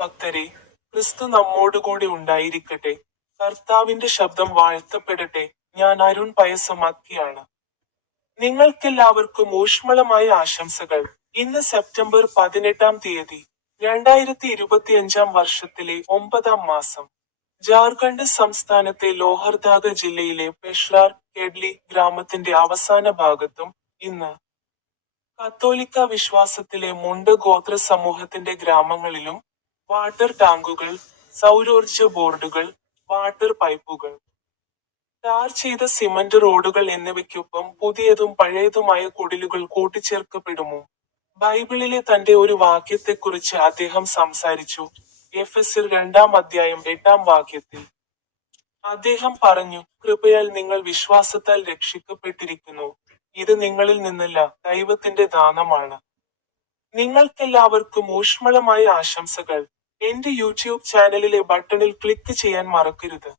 ഭക്തരെ ക്രിസ്തു നമ്മോടുകൂടി ഉണ്ടായിരിക്കട്ടെ. കർത്താവിന്റെ ശബ്ദം വാഴ്ത്തപ്പെടട്ടെ. ഞാൻ അരുൺ പയസമാക്കിയാണ്. നിങ്ങൾക്കെല്ലാവർക്കും ഊഷ്മളമായ ആശംസകൾ. ഇന്ന് സെപ്റ്റംബർ പതിനെട്ടാം തീയതി രണ്ടായിരത്തി ഇരുപത്തിയഞ്ചാം വർഷത്തിലെ ഒമ്പതാം മാസം. ജാർഖണ്ഡ് സംസ്ഥാനത്തെ ലോഹർദാഗ ജില്ലയിലെ പെഷ്രാർ കെഡ്ലി ഗ്രാമത്തിന്റെ അവസാന ഭാഗത്തും ഇന്ന് കത്തോലിക്ക വിശ്വാസത്തിലെ മുണ്ട് ഗോത്ര സമൂഹത്തിന്റെ ഗ്രാമങ്ങളിലും വാട്ടർ ടാങ്കുകൾ സൗരോർജ ബോർഡുകൾ വാട്ടർ പൈപ്പുകൾ. ടാർ ചെയ്ത സിമന്റ് റോഡുകൾ എന്നിവയ്ക്കൊപ്പം പുതിയതും പഴയതുമായ കുടിലുകൾ കൂട്ടിച്ചേർക്കപ്പെടുമോ? ബൈബിളിലെ തന്റെ ഒരു വാക്യത്തെക്കുറിച്ച് അദ്ദേഹം സംസാരിച്ചു. എഫ് എസിൽ രണ്ടാം അധ്യായം എട്ടാം വാക്യത്തിൽ. അദ്ദേഹം പറഞ്ഞു കൃപയാൽ നിങ്ങൾ വിശ്വാസത്താൽ രക്ഷിക്കപ്പെട്ടിരിക്കുന്നു. ഇത് നിങ്ങളിൽ നിന്നല്ല ദൈവത്തിന്റെ ദാനമാണ്. നിങ്ങൾക്കെല്ലാവർക്കും ഊഷ്മളമായ ആശംസകൾ. എന്റെ യൂട്യൂബ് ചാനലിലെ ബട്ടണിൽ ക്ലിക്ക് ചെയ്യാൻ മറക്കരുത്.